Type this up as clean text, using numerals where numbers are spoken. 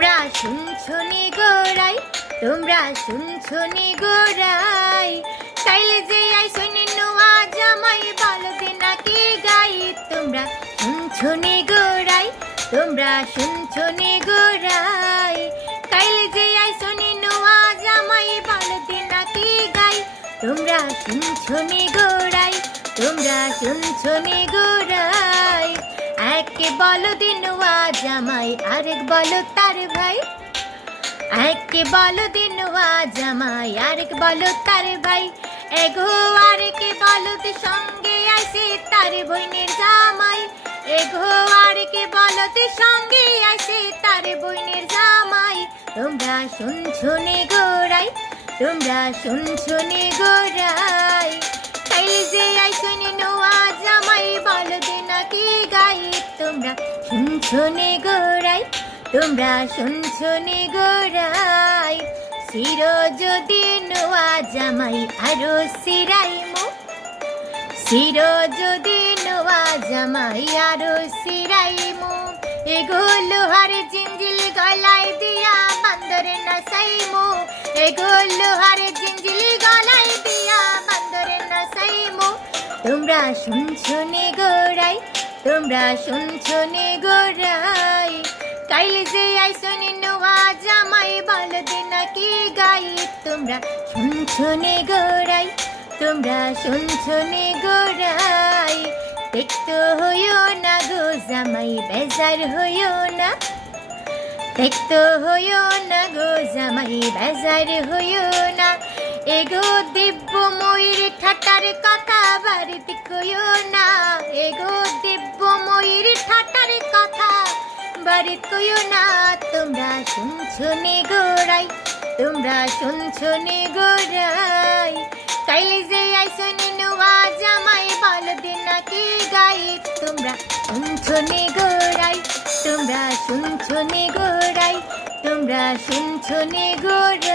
তোমরা শুনছো নি গোড়াই, তোমরা শুনছো নি গোড়াই, কাইলে যে আইসনে নোয়া জামাই বলদে নাকি গাই। তোমরা শুনছো নি গোড়াই, তোমরা শুনছো নি গোড়াই, কাইলে যে আইসনে নোয়া জামাই বলদে নাকি গাই। তোমরা শুনছো নি গোড়াই, তোমরা শুনছো নি গোড়াই, একে বলো দিনুয়া জামাই আরেক বলো তার ভাই, একে বলো দিনুয়া জামাই আরেক বলো তার ভাই। এগো আরেকে বলদ সঙ্গে আসে তার বইনের জামাই, এগো আরেকে বলদ সঙ্গে আসে তার বইনের জামাই। তোমরা শুনছো নি গোড়াই, তোমরা শুনছো নি গোড়াই, কাইলে যে আইসনে নোয়া জামাই বলদে নাকি গাই। তোমরা শুনছো নি গোড়াই, তোমরা শুনছো নি গোড়াই, শির যদি নোয়া জামাই আরো সিরাইমু, শির যদি নোয়া জামাই আরো সিরাইমু। এগো লোহার জিঞ্জিল গলায় দিয়া বান্দরে নাচাইমু, এগো লোহার জিঞ্জিল গলায় দিয়া বান্দরে নাচাইমু। তোমরা শুনছো নি গোড়াই, তোমরা শুনছো নি গোড়াই, কাইলে যে আইসনে নোয়া জামাই বলদে নাকি গাই। তোমরা শুনছো নি গোড়াই, তোমরা শুনছো নি গোড়াই, দেখতো হইও না গো জামাই বেজার হইও না, দেখতো হইও না গো জামাই বেজার হইও না। এগো দিব্য ময়ূর ঠাটার কথা বাড়িতে কইও না, এগো দিব্য ময়ূর ঠাটার কথা বাড়িতে কইও না। তোমরা শুনছো নি গোড়াই, তোমরা শুনছো নি গোড়াই, কাইলে যে আইসনে নোয়া জামাই বলদে নাকি গাই। তোমরা শুনছো নি গোড়াই, তোমরা শুনছো নি গোড়াই, তোমরা শুনছো নি গোড়াই।